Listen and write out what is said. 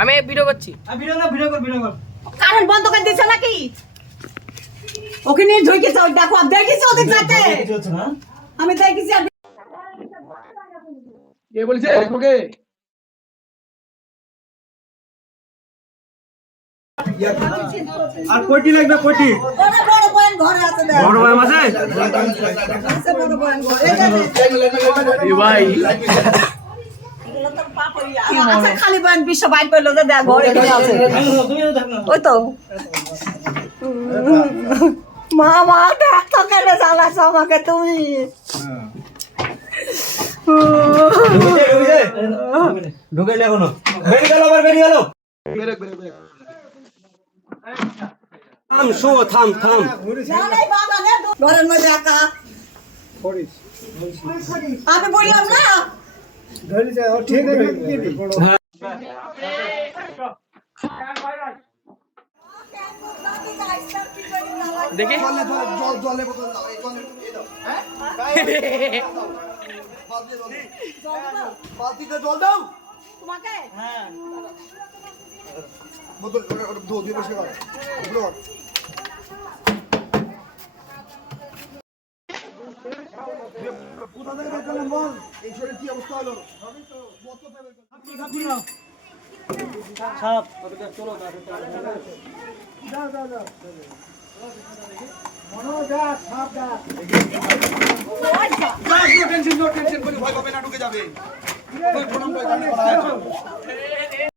আমি ভিডিও করছি। ভিডিও কর। কারণ বন্ধ করে দিছ নাকি? ওকে নিয়ে ঢুকে যাও, দেখো দেখিস ওদের সাথে। আমি দেখিছি আর কে বলছে তোকে? আর কোটি লাগবে কোটি। ওরা বড় বয়ান ঘরে আছে দেখ। বড় ভাই আছে? আছে বড় বয়ান ঘরে। এই ভাই এগুলো তো পাপ হইয়া। আচ্ছা খালি বয়ান বিশ্ব বাইর করলো যে দেখ ঘরে কি আছে। ওই তো মামা দেখ তো কেন জ্বালাছ আমাকে তুমি। ঢুকে না এখনো। বেরিয়ে গেল আবার বেরিয়ে গেল। থাম শো থাম। জানাই বাবা নে ঘরের মধ্যে একা। আমি বললাম না ধরে যায় ও ঠিক আছে। দেখি জলে বোতল দাও এই জলে এই দাও হ্যাঁ বালতিতে জল দাও তোমাকে। হ্যাঁ বোতল ওটা ধো দিয়ে বসে করো ধরো পুরো দেখে চলে বল এই শরীর কি অবস্থা হলো সবই তো বোতল দেবে খাপি নাও সাপ চলো যাও মনো যা সাপ যা টেনশন করে ভয় পাবে না ঢুকে যাবে ওই প্রণাম করে জানিয়ে বলা আছে